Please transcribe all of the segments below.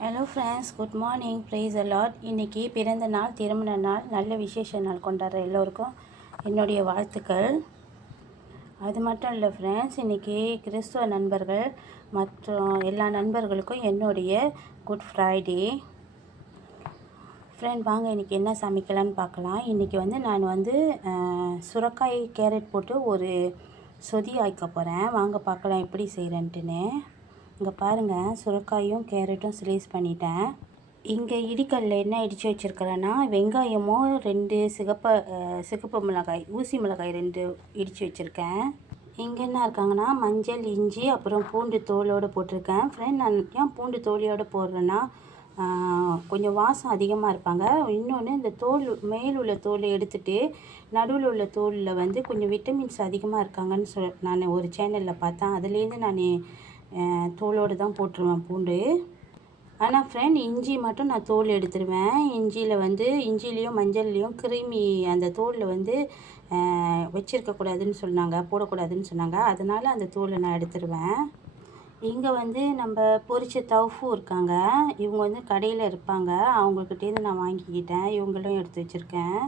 Hello friends, good morning. Praise the Lord. இன்றைக்கி பிறந்த நாள், திருமண நாள், நல்ல விசேஷ நாள் கொண்டாடுற எல்லோருக்கும் என்னுடைய வாழ்த்துக்கள். அது மட்டும் இல்லை ஃப்ரெண்ட்ஸ், இன்றைக்கி கிறிஸ்துவ நண்பர்கள் மற்றும் எல்லா நண்பர்களுக்கும் என்னுடைய குட் ஃப்ரைடே. ஃப்ரெண்ட், வாங்க இன்றைக்கி என்ன சமைக்கலான்னு பார்க்கலாம். இன்றைக்கி நான் சுரைக்காய் கேரட் போட்டு ஒரு சொதி ஆய்க்க போகிறேன். வாங்க பார்க்கலாம் எப்படி செய்கிறேன்ட்டுன்னு. இங்கே பாருங்கள், சுரைக்காயும் கேரட்டும் ஸ்லைஸ் பண்ணிட்டேன். இங்கே இடிக்கல்ல என்ன இடித்து வச்சுருக்கிறேன்னா, வெங்காயமும் 2 சிகப்பு மிளகாய், ஊசி மிளகாய் 2 இடித்து வச்சுருக்கேன். இங்கே என்ன இருக்காங்கன்னா, மஞ்சள், இஞ்சி, அப்புறம் பூண்டு தோலோடு போட்டிருக்கேன். ஃப்ரெண்ட், நான் ஏன் பூண்டு தோலியோடு போடுறேன்னா, கொஞ்சம் வாசம் அதிகமாக இருப்பாங்க. இன்னொன்று, இந்த மேல் உள்ள தோலை எடுத்துகிட்டு நடுவில் உள்ள தோலில் கொஞ்சம் விட்டமின்ஸ் அதிகமாக இருக்காங்கன்னு நான் ஒரு சேனலில் பார்த்தேன். அதுலேருந்து நான் தோலோடு தான் போட்டுருவேன் பூண்டு. ஆனால் ஃப்ரெண்ட், இஞ்சி மட்டும் நான் தோல் எடுத்துருவேன். இஞ்சிலையும் மஞ்சள்லேயும் கிருமி அந்த தோலில் வச்சுருக்கக்கூடாதுன்னு சொன்னாங்க, போடக்கூடாதுன்னு சொன்னாங்க. அதனால் அந்த தோலை நான் எடுத்துருவேன். இங்கே நம்ம பொரிச்ச தவுஃபு இருக்காங்க. இவங்க கடையில் இருப்பாங்க. அவங்கக்கிட்டேருந்து நான் வாங்கிக்கிட்டேன். இவங்களும் எடுத்து வச்சுருக்கேன்.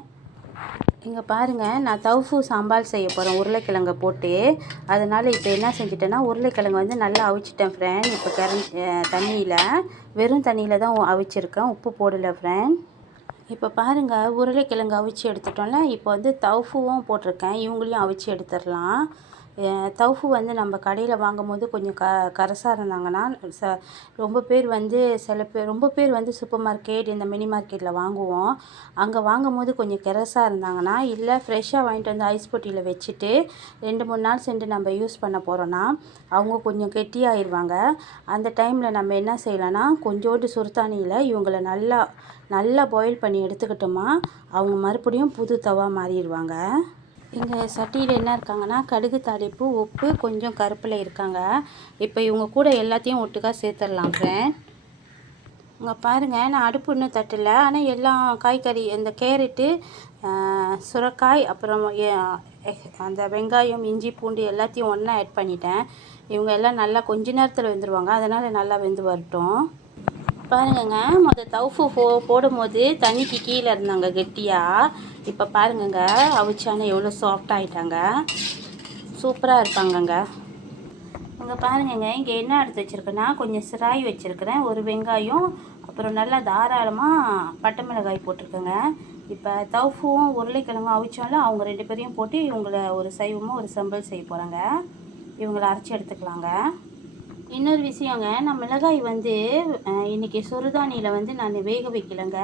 இங்கே பாருங்கள், நான் தவுஃபு சாம்பார் செய்ய போகிறேன் உருளைக்கிழங்கை போட்டு. அதனால் இப்போ என்ன செஞ்சிட்டேன்னா, உருளைக்கிழங்கு நல்லா அவிச்சிட்டேன் ஃப்ரெண்ட். இப்போ தண்ணியில், வெறும் தண்ணியில் தான் அவிச்சிருக்கேன், உப்பு போடலை ஃப்ரெண்ட். இப்போ பாருங்கள், உருளைக்கிழங்கு அவிச்சு எடுத்துட்டோம்ல. இப்போ தவுஃபுவும் போட்டிருக்கேன். இவங்களையும் அவிச்சு எடுத்துடலாம். தவுஃபு நம்ம கடையில் வாங்கும்போது கொஞ்சம் கரசாக இருந்தாங்கன்னா, ரொம்ப பேர் சூப்பர் மார்க்கெட், இந்த மினி மார்க்கெட்டில் வாங்குவோம். அங்கே வாங்கும்போது கொஞ்சம் கரசாக இருந்தாங்கன்னா, இல்லை ஃப்ரெஷ்ஷாக வாங்கிட்டு ஐஸ் பொட்டியில் வச்சுட்டு 2-3 நாள் சென்று நம்ம யூஸ் பண்ண போகிறோன்னா, அவங்க கொஞ்சம் கெட்டியாகிடுவாங்க. அந்த டைமில் நம்ம என்ன செய்யலான்னா, கொஞ்சோண்டு சுடுதண்ணியில் இவங்களை நல்லா பாயில் பண்ணி எடுத்துக்கிட்டோமா, அவங்க மறுபடியும் புது தவா மாறிடுவாங்க. இங்கே சட்டியில் என்ன இருக்காங்கன்னா, கடுகு தாளிப்பு, உப்பு, கொஞ்சம் கருப்பில் இருக்காங்க. இப்போ இவங்க கூட எல்லாத்தையும் ஒட்டுக்காக சேர்த்துடலாம் ஃப்ரெண்ட். இங்கே பாருங்கள், நான் அடுப்பு இன்னும் தட்டலை. ஆனால் எல்லா காய்கறி, இந்த கேரட்டு, சுரைக்காய், அப்புறம் அந்த வெங்காயம், இஞ்சி, பூண்டு எல்லாத்தையும் ஒன்றா ஆட் பண்ணிட்டேன். இவங்க எல்லாம் நல்லா கொஞ்ச நேரத்தில் வெந்துடுவாங்க. அதனால் நல்லா வெந்து வரட்டும். பாருங்கங்க, தவுஃபு போடும்போது தண்ணிக்கு கீழே இருந்தாங்க கெட்டியாக. இப்போ பாருங்கங்க, அவிச்சானே எவ்வளோ சாஃப்ட் ஆகிட்டாங்க. சூப்பராக இருப்பாங்கங்க. இங்கே பாருங்கங்க, இங்கே என்ன எடுத்து வச்சுருக்கேன்னா, கொஞ்சம் சிராய் வச்சுருக்கிறேன், ஒரு வெங்காயம், அப்புறம் நல்லா தாராளமாக பட்டை மிளகாய் போட்டிருக்கேங்க. இப்போ தவுஃபுவும் உருளைக்கிழங்கும் அவிச்சாலும் அவங்க 2 பேரையும் போட்டு இவங்களை ஒரு சைவமாக ஒரு சம்பல் செய்ய போகிறாங்க. இவங்களை அரைச்சி எடுத்துக்கலாங்க. இன்னொரு விஷயங்க, நான் மிளகாய் இன்றைக்கி சுடுதண்ணியில் நான் வேக வைக்கலைங்க.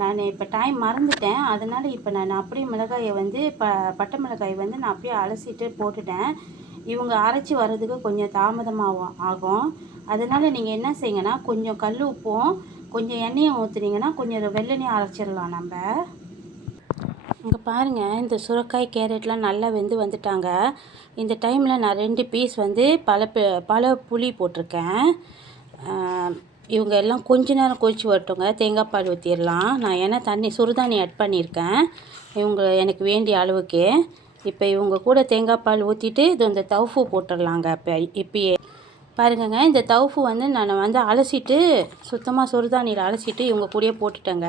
நான் இப்போ டைம் மறந்துட்டேன். அதனால் இப்போ நான் அப்படியே மிளகாயை பட்டை மிளகாய் நான் அப்படியே அலசிட்டு போட்டுட்டேன். இவங்க அரைச்சி வர்றதுக்கு கொஞ்சம் ஆகும். அதனால் நீங்கள் என்ன செய்யுங்கன்னா, கொஞ்சம் கல் உப்பும் கொஞ்சம் எண்ணெயை ஊற்றுனீங்கன்னா கொஞ்சம் வெள்ளெண்ணெய் அரைச்சிடலாம் நம்ம. இங்கே பாருங்கள், இந்த சுரைக்காய் கேரட்லாம் நல்லா வந்துட்டாங்க. இந்த டைமில் நான் 2 பீஸ் பல புளி போட்டிருக்கேன். இவங்க எல்லாம் கொஞ்ச நேரம் கொதிச்சு வரட்டுங்க. தேங்காய் பால் ஊற்றிடலாம். நான் ஏன்னா சுடுதண்ணி ஆட் பண்ணியிருக்கேன் எனக்கு வேண்டிய அளவுக்கு. இப்போ இவங்க கூட தேங்காய் பால் ஊற்றிட்டு இந்த தவுஃபு போட்டுடலாங்க. இப்பயே பாருங்கங்க, இந்த தவுஃபு நான் அலசிட்டு சுத்தமாக சுடுதண்ணியில் அலசிட்டு இவங்க கூடயே போட்டுட்டேங்க.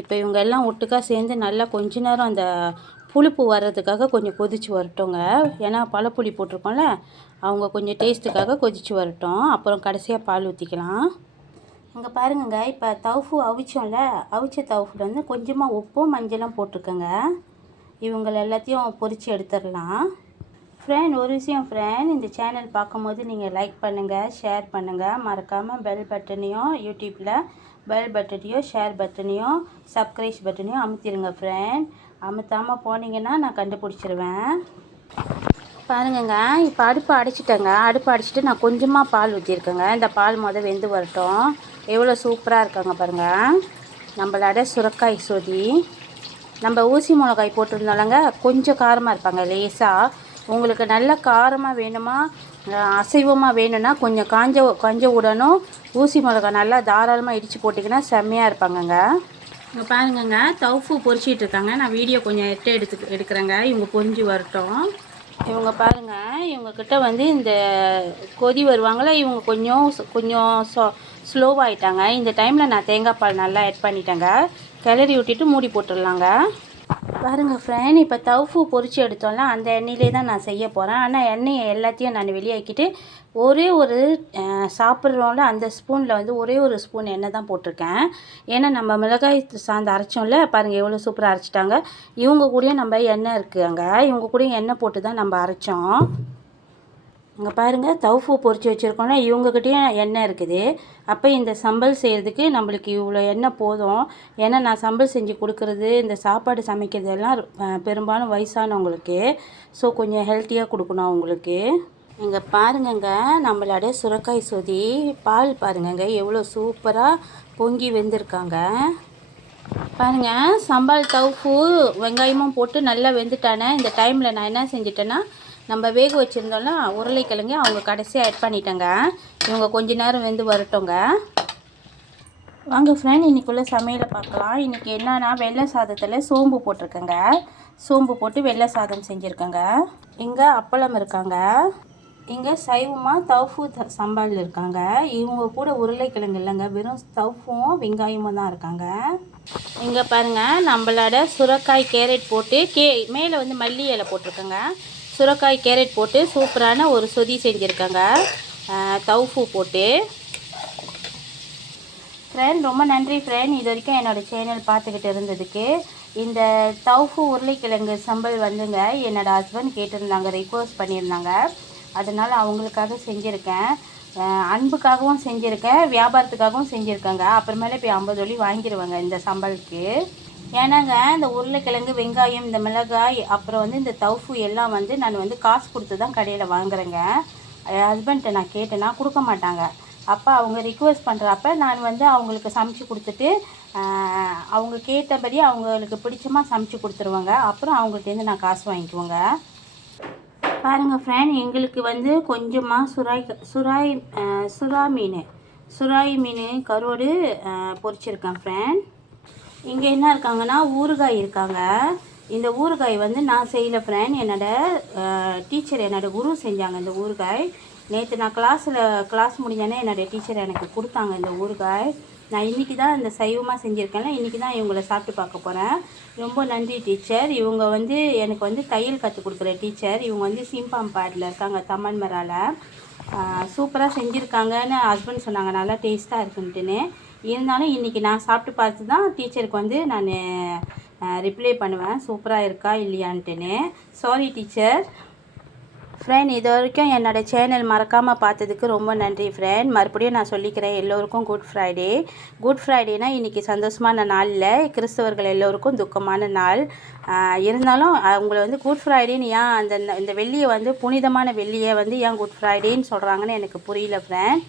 இப்போ இவங்க எல்லாம் ஒட்டுக்காக சேர்ந்து நல்லா கொஞ்ச நேரம் அந்த புளிப்பு வர்றதுக்காக கொஞ்சம் கொதித்து வரட்டுங்க. ஏன்னா பழப்புளி போட்டிருக்கோம்ல, அவங்க கொஞ்சம் டேஸ்ட்டுக்காக கொதித்து வரட்டும். அப்புறம் கடைசியாக பால் ஊற்றிக்கலாம். இங்கே பாருங்கங்க, இப்போ தவுஃபு அவிச்சோம்ல, அவிச்ச தவுஃபில் கொஞ்சமாக உப்பும் மஞ்சளும் போட்டிருக்கேங்க. இவங்களை எல்லாத்தையும் பொரித்து எடுத்துடலாம். ஃப்ரெண்ட், ஒரு விஷயம் ஃப்ரெண்ட், இந்த சேனல் பார்க்கும்போது நீங்கள் லைக் பண்ணுங்கள், ஷேர் பண்ணுங்கள். மறக்காமல் பெல் பட்டனையும், யூடியூப்பில் பெல் பட்டனையும், ஷேர் பட்டனையும், சப்ஸ்கிரைப் பட்டனையும் அமுத்திடுங்க ஃப்ரெண்ட். அமுத்தாமல் போனீங்கன்னா நான் கண்டுபிடிச்சிருவேன். பாருங்கங்க, இப்போ அடுப்பு அடிச்சுட்டு நான் கொஞ்சமாக பால் ஊற்றிருக்கேங்க. இந்த பால் வெந்து வரட்டும். எவ்வளோ சூப்பராக இருக்காங்க பாருங்கள். நம்மளோட சுரைக்காய் சொதி. நம்ம ஊசி மிளகாய் போட்டிருந்தாலங்க, கொஞ்சம் காரமாக இருப்பாங்க லேசாக. உங்களுக்கு நல்ல காரமாக வேணுமா, அசைவமாக வேணும்னா கொஞ்சம் காஞ்ச உடனும் ஊசி மிளகாய் நல்லா தாராளமாக இடித்து போட்டிங்கன்னா செம்மையாக இருப்பாங்கங்க. இங்கே பாருங்கங்க, தவுஃபு பொரிச்சிட்டு இருக்காங்க. நான் வீடியோ கொஞ்சம் எடுக்கிறேங்க. இவங்க பொரிஞ்சு வரட்டும். இவங்க பாருங்கள், இவங்கக்கிட்ட இந்த கொதி வருவாங்களா, இவங்க கொஞ்சம் ஸ்லோவாகிட்டாங்க. இந்த டைமில் நான் தேங்காய் பால் நல்லா ஆட் பண்ணிட்டேங்க. கிளறி விட்டுட்டு மூடி போட்டுடலாங்க. பாருங்கள் ஃப்ரெண்ட், இப்போ தவுஃபு பொரித்து எடுத்தோம்ல அந்த எண்ணெயிலே தான் நான் செய்ய போகிறேன். ஆனால் எண்ணெயை எல்லாத்தையும் நான் வெளியாக்கிட்டு ஒரே ஒரு சாப்பிட்றோம்ல அந்த ஸ்பூனில் வந்து ஒரே ஒரு ஸ்பூன் எண்ணெய் தான் போட்டிருக்கேன். ஏன்னா நம்ம மிளகாய் சாந்து அரைச்சோம்ல, பாருங்கள் எவ்வளோ சூப்பராக அரைச்சிட்டாங்க. இவங்க கூடயும் நம்ம எண்ணெய் இருக்குங்க, இவங்க கூடயும் எண்ணெய் போட்டு தான் நம்ம அரைச்சோம். இங்கே பாருங்கள், தவுஃபு பொரித்து வச்சுருக்கோம்னா இவங்கக்கிட்டேயும் எண்ணெய் இருக்குது. அப்போ இந்த சம்பல் செய்கிறதுக்கு நம்மளுக்கு இவ்வளோ எண்ணெய் போதும். ஏன்னா நான் சம்பல் செஞ்சு கொடுக்குறது, இந்த சாப்பாடு சமைக்கிறது எல்லாம் பெரும்பாலும் வயசானவங்களுக்கு. ஸோ கொஞ்சம் ஹெல்த்தியாக கொடுக்கணும் அவங்களுக்கு. இங்கே பாருங்கங்க, நம்மளோட சுரைக்காய் சொதி பால் பாருங்கங்க எவ்வளோ சூப்பராக பொங்கி வெந்திருக்காங்க. பாருங்கள், சம்பால் தவுஃபு வெங்காயமும் போட்டு நல்லா வெந்துட்டானே. இந்த டைமில் நான் என்ன செஞ்சிட்டேன்னா, நம்ம வேக வச்சுருந்தோம்ல உருளைக்கிழங்கு அவங்க கடைசியாக ஆட் பண்ணிட்டேங்க. இவங்க கொஞ்ச நேரம் வெந்து வரட்டோங்க. வாங்க ஃப்ரெண்ட், இன்றைக்குள்ளே சமையலை பார்க்கலாம். இன்றைக்கி என்னன்னா, வெள்ளை சாதத்தில் சோம்பு போட்டிருக்கேங்க. சோம்பு போட்டு வெள்ளை சாதம் செஞ்சுருக்கேங்க. இங்கே அப்பளம் இருக்காங்க. இங்கே சைவமாக தவுஃபு சம்பால் இருக்காங்க. இவங்க கூட உருளைக்கிழங்கு இல்லைங்க, வெறும் தவுஃபும் வெங்காயமும் தான் இருக்காங்க. இங்கே பாருங்கள், நம்மளோட சுரைக்காய் கேரட் போட்டு மேலே வந்து மல்லி இலை போட்டிருக்கேங்க. சுரைக்காய் கேரட் போட்டு சூப்பரான ஒரு சொதி செஞ்சுருக்காங்க தவுஃபு போட்டு. ஃப்ரெண்ட், ரொம்ப நன்றி ஃப்ரெண்ட், இது வரைக்கும் என்னோடய சேனல் பார்த்துக்கிட்டு இருந்ததுக்கு. இந்த தவுஃபு உருளைக்கிழங்கு சம்பல் வந்துங்க என்னோடய ஹஸ்பண்ட் கேட்டிருந்தாங்க, ரிக்வஸ்ட் பண்ணியிருந்தாங்க. அதனால் அவங்களுக்காக செஞ்சுருக்கேன். அன்புக்காகவும் செஞ்சுருக்கேன், வியாபாரத்துக்காகவும் செஞ்சுருக்கேங்க. அப்புறமேலே போய் 50 வழி வாங்கிடுவாங்க இந்த சம்பளுக்கு. ஏன்னாங்க இந்த உருளைக்கிழங்கு வெங்காயம் இந்த மிளகாய் அப்புறம் வந்து இந்த தவுஃபு எல்லாம் வந்து நான் வந்து காசு கொடுத்து தான் கடையில் வாங்குறேங்க. ஹஸ்பண்ட்டை நான் கேட்டேன்னா கொடுக்க மாட்டாங்க. அப்போ அவங்க ரிக்வெஸ்ட் பண்ணுறப்ப நான் வந்து அவங்களுக்கு சமைச்சு கொடுத்துட்டு அவங்க கேட்டபடி அவங்களுக்கு பிடிச்சமாக சமைச்சு கொடுத்துருவாங்க. அப்புறம் அவங்கள்ட்டேருந்து நான் காசு வாங்கிக்குவேங்க. பாருங்கள் ஃப்ரெண்ட், எங்களுக்கு வந்து கொஞ்சமாக சுறாய் மீன் கருவாடு பொரிச்சிருக்கேன் ஃப்ரெண்ட். இங்கே என்ன இருக்காங்கன்னா ஊறுகாய் இருக்காங்க. இந்த ஊறுகாய் வந்து நான் செய்யலை ஃப்ரெண்ட், என்னோடய குரு செஞ்சாங்க இந்த ஊறுகாய். நேற்று நான் கிளாஸ் முடிஞ்சோன்னே என்னோடய டீச்சர் எனக்கு கொடுத்தாங்க இந்த ஊறுகாய். நான் இன்றைக்கி தான் இந்த சைவமாக செஞ்சுருக்கேன்ல, இன்றைக்கி தான் இவங்கள சாப்பிட்டு பார்க்க போகிறேன். ரொம்ப நன்றி டீச்சர். இவங்க வந்து எனக்கு வந்து தையல் கற்றுக் கொடுக்குற டீச்சர். இவங்க வந்து சிம்பாம்பாடில் இருக்காங்க, தமன்மரால. சூப்பராக செஞ்சுருக்காங்கன்னு ஹஸ்பண்ட் சொன்னாங்க, நல்லா டேஸ்ட்டாக இருக்குன்ட்டுன்னு. இருந்தாலும் இன்றைக்கி நான் சாப்பிட்டு பார்த்து தான் டீச்சருக்கு வந்து நான் ரிப்ளை பண்ணுவேன் சூப்பராக இருக்கா இல்லையான்ட்டுன்னு. Sorry teacher. ஃப்ரெண்ட், இது வரைக்கும் என்னோடய சேனல் மறக்காமல் பார்த்ததுக்கு ரொம்ப நன்றி ஃப்ரெண்ட். மறுபடியும் நான் சொல்லிக்கிறேன், எல்லோருக்கும் குட் ஃப்ரைடே. குட் ஃப்ரைடேனா இன்றைக்கி சந்தோஷமான நாளில் கிறிஸ்தவர்கள் எல்லோருக்கும் துக்கமான நாள். இருந்தாலும் அவங்கள வந்து குட் ஃப்ரைடேன்னு ஏன் இந்த வெள்ளியை வந்து புனிதமான வெள்ளியை வந்து ஏன் குட் ஃப்ரைடேன்னு சொல்கிறாங்கன்னு எனக்கு புரியல ஃப்ரெண்ட்.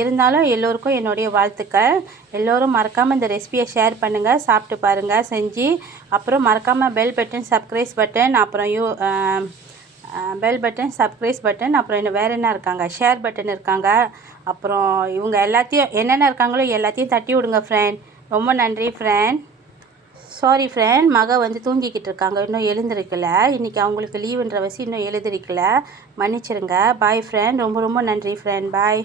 இருந்தாலும் எல்லோருக்கும் என்னுடைய வாழ்த்துக்கள். எல்லோரும் மறக்காமல் இந்த ரெசிபியை ஷேர் பண்ணுங்கள், சாப்பிட்டு பாருங்கள் செஞ்சு. அப்புறம் மறக்காமல் பெல் பட்டன் சப்ஸ்கிரைப் பட்டன் அப்புறம் பெல் பட்டன் சப்ஸ்கிரைப் பட்டன் அப்புறம் என்ன வேறு என்ன இருக்காங்க, ஷேர் பட்டன் இருக்காங்க. அப்புறம் இவங்க எல்லாத்தையும் என்னென்ன இருக்காங்களோ எல்லாத்தையும் தட்டி விடுங்க ஃப்ரெண்ட். ரொம்ப நன்றி ஃப்ரெண்ட். சாரி ஃப்ரெண்ட், மக வந்து தூங்கிக்கிட்டு இருக்காங்க, இன்னும் எழுந்திருக்கல. இன்றைக்கி அவங்களுக்கு லீவுன்ற வசி இன்னும் எழுந்திருக்கல, மன்னிச்சிருங்க. பாய் ஃப்ரெண்ட். ரொம்ப ரொம்ப நன்றி ஃப்ரெண்ட். பாய்.